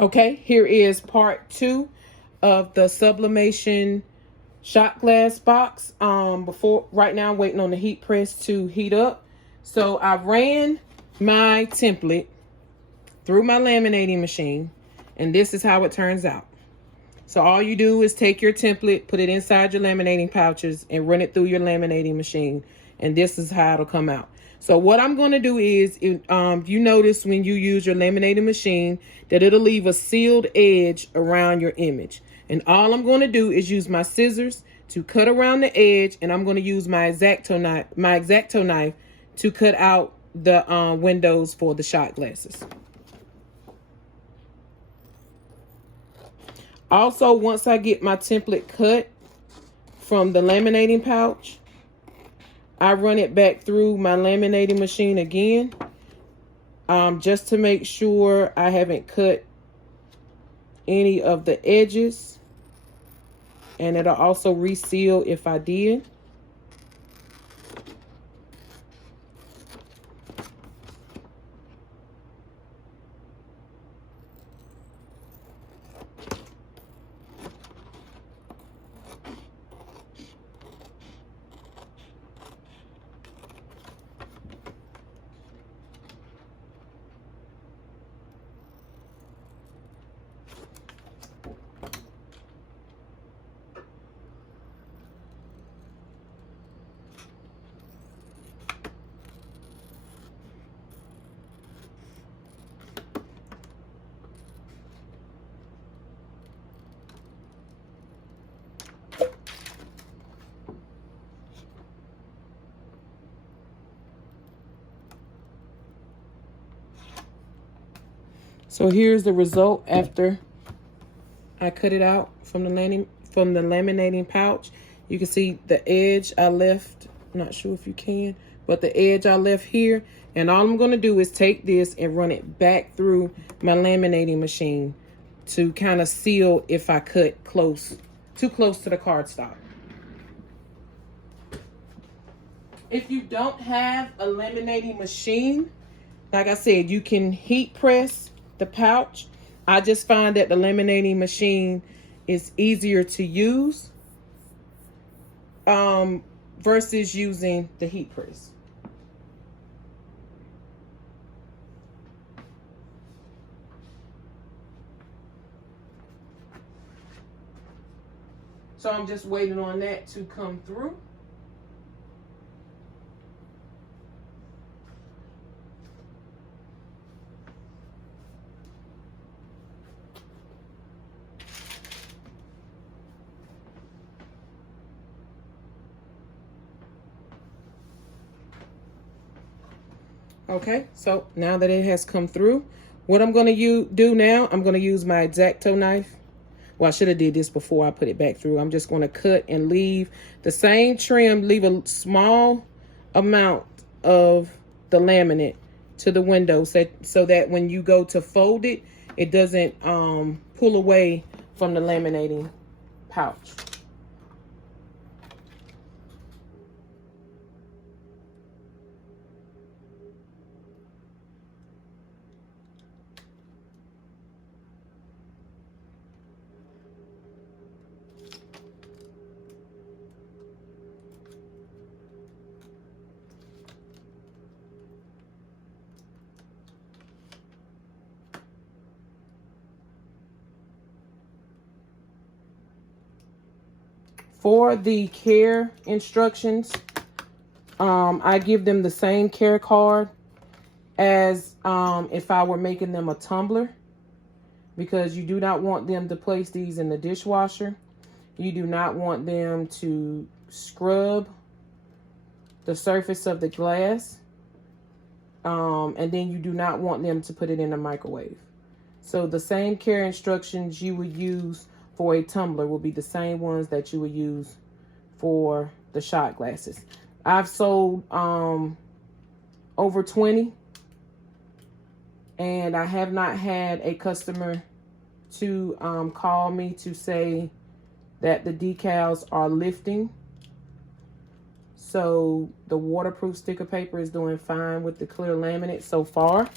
Okay, here is part 2 of the sublimation shot glass box. Right now I'm waiting on the heat press to heat up. So I ran my template through my laminating machine, and this is how it turns out. So all you do is take your template, put it inside your laminating pouches, and run it through your laminating machine, and this is how it'll come out. So what I'm going to do is, you notice when you use your laminating machine that it'll leave a sealed edge around your image. And all I'm going to do is use my scissors to cut around the edge, and I'm going to use my X-Acto knife to cut out the windows for the shot glasses. Also, once I get my template cut from the laminating pouch, I run it back through my laminating machine again, just to make sure I haven't cut any of the edges, and it'll also reseal if I did. So here's the result after I cut it out from the laminating pouch. You can see the edge I left. I'm not sure if you can, but the edge I left here. And all I'm going to do is take this and run it back through my laminating machine to kind of seal if I cut too close to the cardstock. If you don't have a laminating machine, like I said, you can heat press the pouch. I just find that the laminating machine is easier to use versus using the heat press. So I'm just waiting on that to come through. Okay, so now that it has come through, what I'm going to do now, I'm going to use my X-Acto knife. Well, I should have did this before I put it back through. I'm just going to cut and leave the same trim, leave a small amount of the laminate to the window so that when you go to fold it, it doesn't pull away from the laminating pouch. For the care instructions, I give them the same care card as if I were making them a tumbler, because you do not want them to place these in the dishwasher. You do not want them to scrub the surface of the glass, and then you do not want them to put it in the microwave. So the same care instructions you would use for a tumbler will be the same ones that you would use for the shot glasses. I've sold over 20, and I have not had a customer to call me to say that the decals are lifting. So the waterproof sticker paper is doing fine with the clear laminate so far.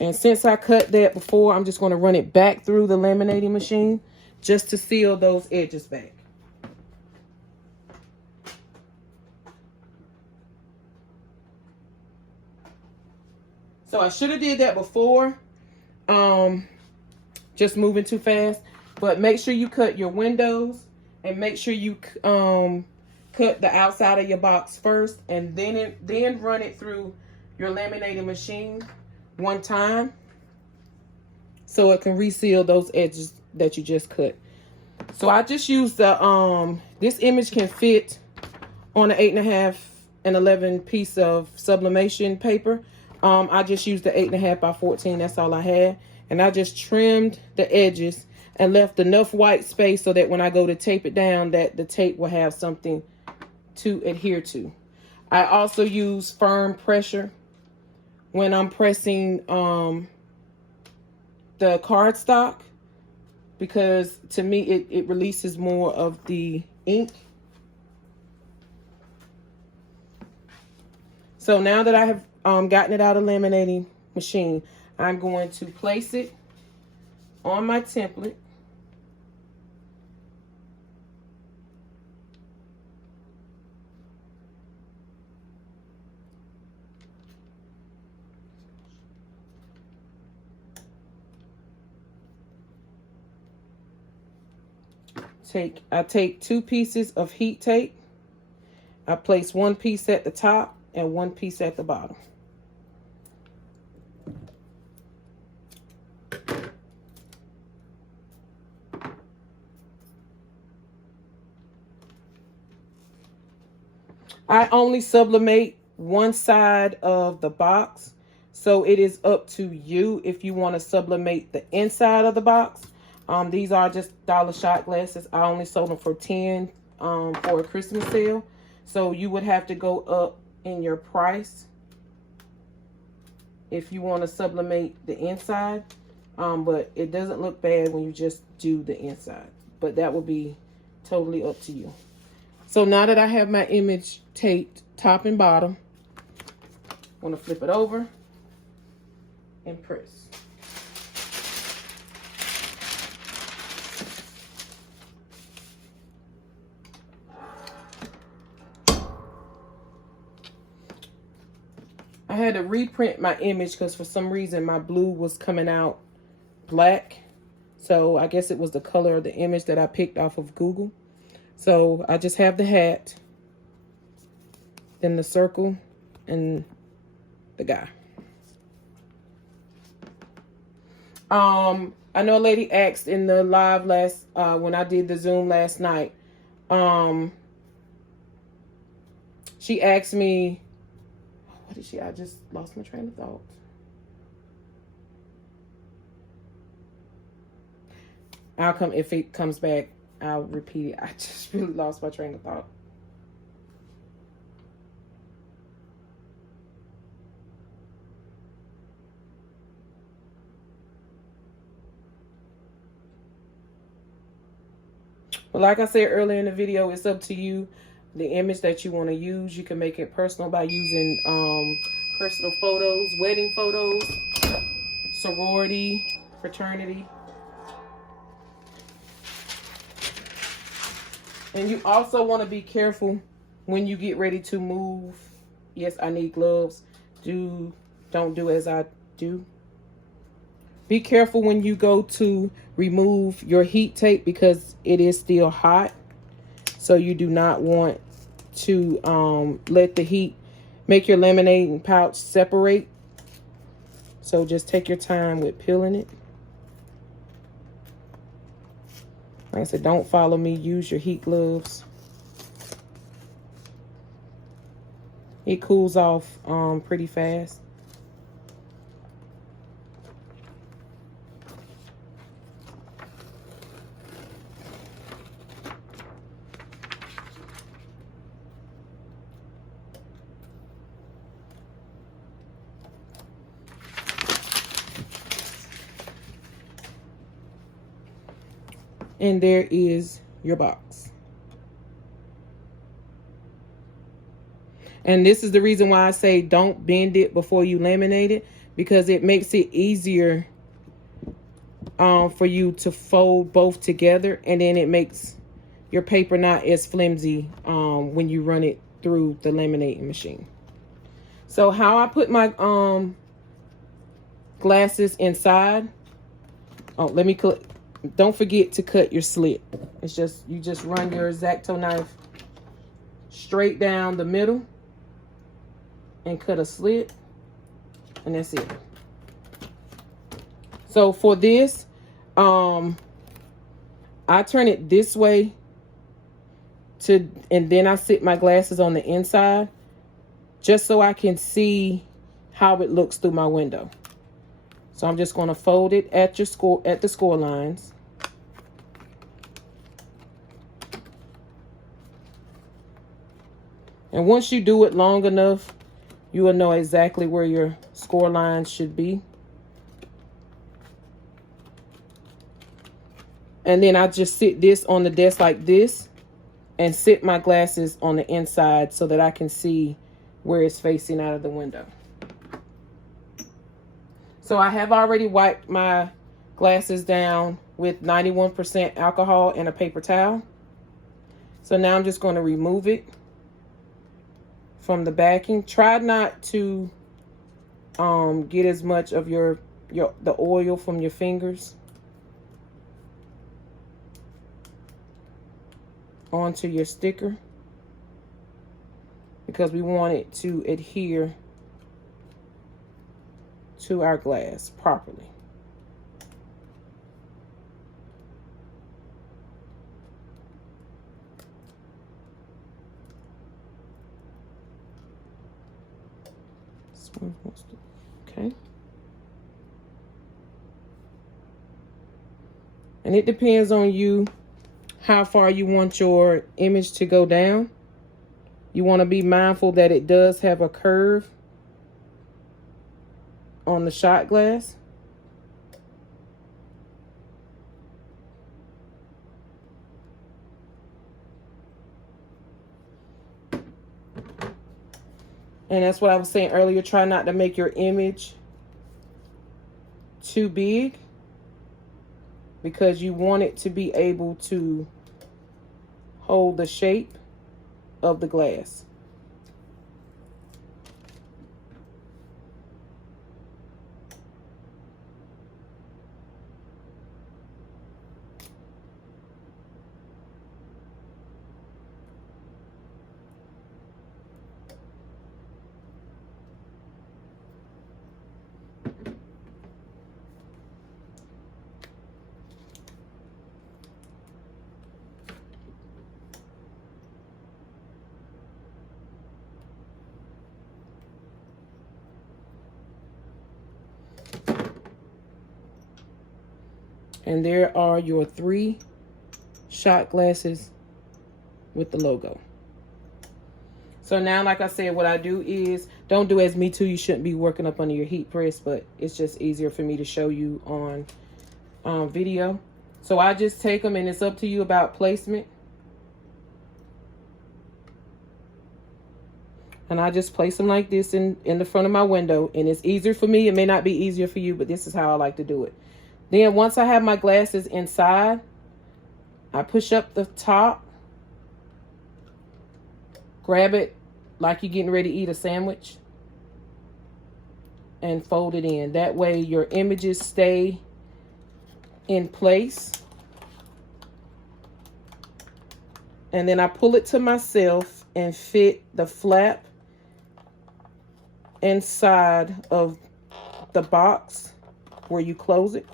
And since I cut that before, I'm just going to run it back through the laminating machine just to seal those edges back. So I should have did that before. Just moving too fast. But make sure you cut your windows and make sure you cut the outside of your box first, and then run it through your laminating machine one time so it can reseal those edges that you just cut. So I just used the this image can fit on an 8.5 and 11 piece of sublimation paper. I just used the 8.5 by 14. That's all I had, and I just trimmed the edges and left enough white space so that when I go to tape it down, that the tape will have something to adhere to. I also use firm pressure when I'm pressing the cardstock, because to me it releases more of the ink. So now that I have gotten it out of the laminating machine, I'm going to place it on my template. I take 2 pieces of heat tape. I place 1 piece at the top and 1 piece at the bottom. I only sublimate one side of the box, so it is up to you if you want to sublimate the inside of the box. These are just dollar shot glasses. I only sold them for $10 for a Christmas sale. So you would have to go up in your price if you want to sublimate the inside. But it doesn't look bad when you just do the inside. But that will be totally up to you. So now that I have my image taped top and bottom, I'm going to flip it over and press. I had to reprint my image because for some reason my blue was coming out black. So I guess it was the color of the image that I picked off of Google. So I just have the hat, then the circle, and the guy. I know a lady asked in the live last, when I did the Zoom last night, she asked me, what did she, I just lost my train of thought. If it comes back, I'll repeat it. I just really lost my train of thought. But like I said earlier in the video, it's up to you. The image that you want to use, you can make it personal by using personal photos, wedding photos, sorority, fraternity. And you also want to be careful when you get ready to move. Yes, I need gloves. Don't do as I do. Be careful when you go to remove your heat tape because it is still hot. So you do not want to let the heat make your laminating pouch separate. So just take your time with peeling it. Like I said, don't follow me. Use your heat gloves. It cools off pretty fast. And there is your box. And this is the reason why I say don't bend it before you laminate it, because it makes it easier for you to fold both together, and then it makes your paper not as flimsy when you run it through the laminating machine. So how I put my glasses inside. Oh, let me click. Don't forget to cut your slit. It's just, you just run your X-Acto knife straight down the middle and cut a slit, and that's it. So for this, I turn it this way and then I sit my glasses on the inside just so I can see how it looks through my window. So I'm just going to fold it at the score lines. And once you do it long enough, you will know exactly where your score lines should be. And then I just sit this on the desk like this and sit my glasses on the inside so that I can see where it's facing out of the window. So I have already wiped my glasses down with 91% alcohol and a paper towel. So now I'm just going to remove it from the backing. Try not to get as much of the oil from your fingers onto your sticker, because we want it to adhere to our glass properly. Okay. And it depends on you how far you want your image to go down. You want to be mindful that it does have a curve on the shot glass. And that's what I was saying earlier. Try not to make your image too big, because you want it to be able to hold the shape of the glass. And there are your 3 shot glasses with the logo. So now, like I said, what I do is, don't do as me too. You shouldn't be working up under your heat press, but it's just easier for me to show you on video. So I just take them, and it's up to you about placement. And I just place them like this in the front of my window. And it's easier for me. It may not be easier for you, but this is how I like to do it. Then once I have my glasses inside, I push up the top, grab it like you're getting ready to eat a sandwich, and fold it in. That way your images stay in place. And then I pull it to myself and fit the flap inside of the box where you close it.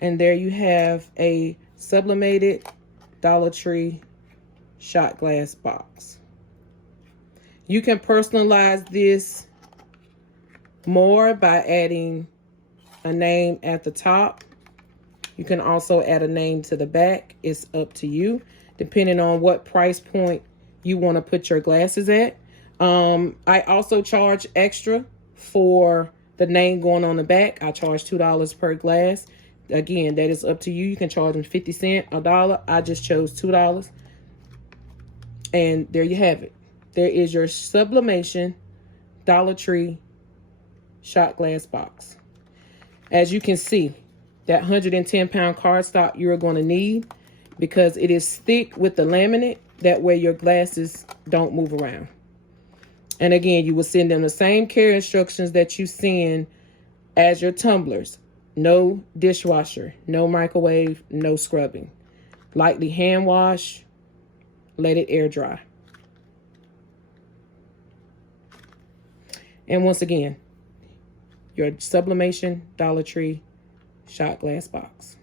And there you have a sublimated Dollar Tree shot glass box. You can personalize this more by adding a name at the top. You can also add a name to the back. It's up to you, depending on what price point you want to put your glasses at. I also charge extra for the name going on the back. I charge $2 per glass. Again, that is up to you. You can charge them 50 cents, $1. I just chose $2. And there you have it. there is your Sublimation Dollar Tree shot glass box. As you can see, that 110-pound cardstock you're going to need, because it is thick with the laminate. That way your glasses don't move around. And again, you will send them the same care instructions that you send as your tumblers. No dishwasher, no microwave, no scrubbing. Lightly hand wash, let it air dry. And once again, your Sublimation Dollar Tree shot glass box.